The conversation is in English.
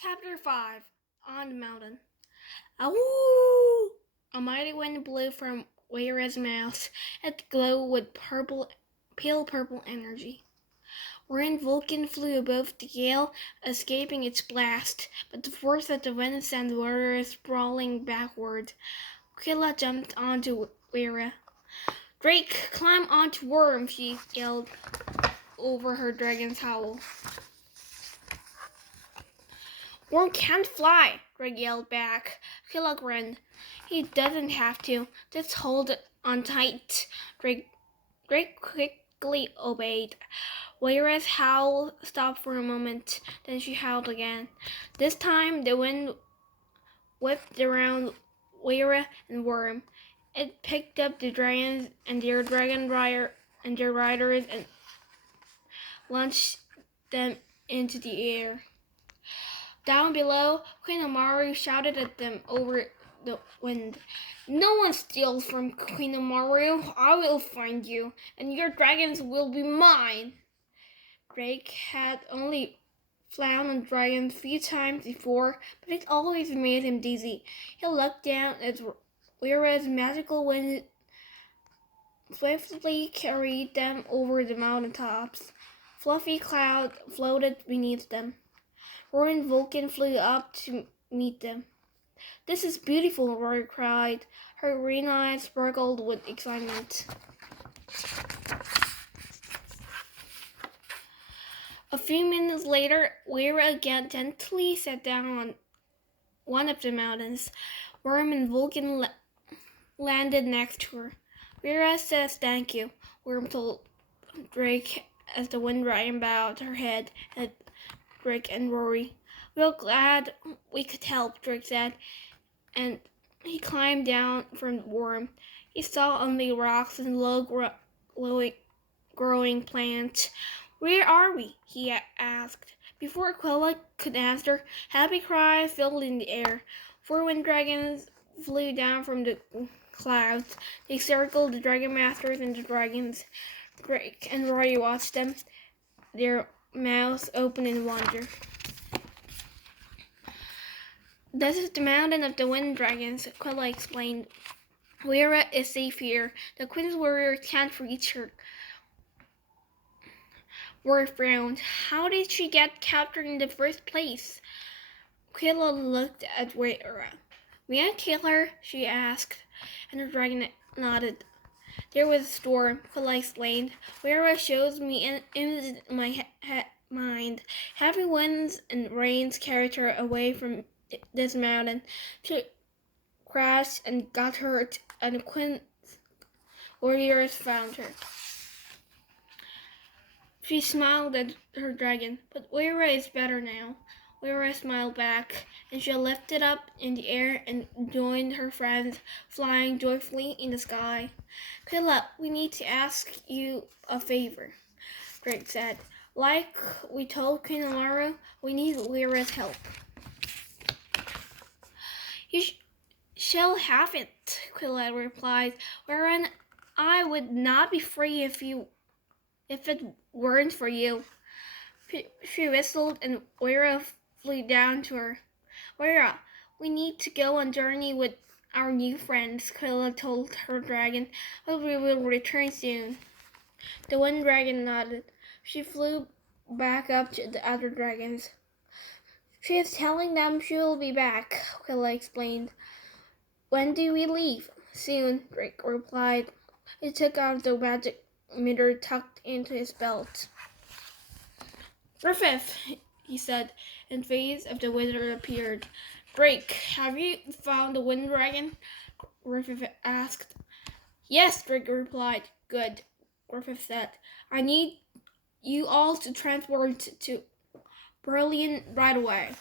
Chapter 5 On the Mountain. Awoo! A mighty wind blew from Weira's mouth. It glowed with pale purple energy. Wherein Vulcan flew above the gale, escaping its blast, but the force of the wind sent Weira sprawling backward. Quilla jumped onto Weira. "Drake, climb onto Worm!" she yelled over her dragon's howl. "Worm can't fly," Drake yelled back. Quilla grinned. "He doesn't have to. Just hold on tight." Drake quickly obeyed. Weira's howl stopped for a moment, then she howled again. This time the wind whipped around Weira and Worm. It picked up the dragons and their riders and launched them into the air. Down below, Queen Amaru shouted at them over the wind. "No one steals from Queen Amaru. I will find you, and your dragons will be mine." Drake had only flown on dragons a few times before, but it always made him dizzy. He looked down at Weira's magical wind swiftly carried them over the mountaintops. Fluffy clouds floated beneath them. Roaring Vulcan flew up to meet them. "This is beautiful," Rory cried. Her green eyes sparkled with excitement. A few minutes later, Weira again gently sat down on one of the mountains. Worm and Vulcan landed next to her. "Weira says thank you," Worm told Drake as the wind dragon bowed her head at Drake and Rory. "We're glad we could help," Drake said, and he climbed down from Worm. He saw only rocks and low-growing plants. "Where are we?" he asked. Before Quilla could answer, happy cries filled in the air. 4 wind dragons flew down from the clouds. They circled the dragon masters and the dragons. Drake and Rory watched them, their mouths open in wonder. "This is the mountain of the wind dragons," Quilla explained. "Weira is safe here. The Queen's warrior can't reach her." Rory frowned. "How did she get captured in the first place?" Quilla looked at Weira. "May I kill her?" she asked, and the dragon nodded. "There was a storm," Quilla explained. "Weira shows me images in my mind. Heavy winds and rains carried her away from this mountain. She crashed and got hurt, and the Queen's warriors found her." She smiled at her dragon. "But Weira is better now." Weira smiled back, and she lifted up in the air and joined her friends, flying joyfully in the sky. "Quilla, we need to ask you a favor," Drake said. "Like we told Queen Amaru, we need Weira's help." "You shall have it," Quilla replied. "Wherein I would not be free if it weren't for you." She whistled, and Weira flew down to her. "Weira, we need to go on a journey with our new friends," Quilla told her dragon, "but we will return soon." The wind dragon nodded. She flew back up to the other dragons. "She is telling them she will be back," Quilla explained. "When do we leave?" "Soon," Drake replied. He took out the magic meter tucked into his belt. "Griffith," he said, and the face of the wizard appeared. "Drake, have you found the wind dragon?" Griffith asked. "Yes," Drake replied. "Good," Griffith said. "I need you all to transport to Berlin right away."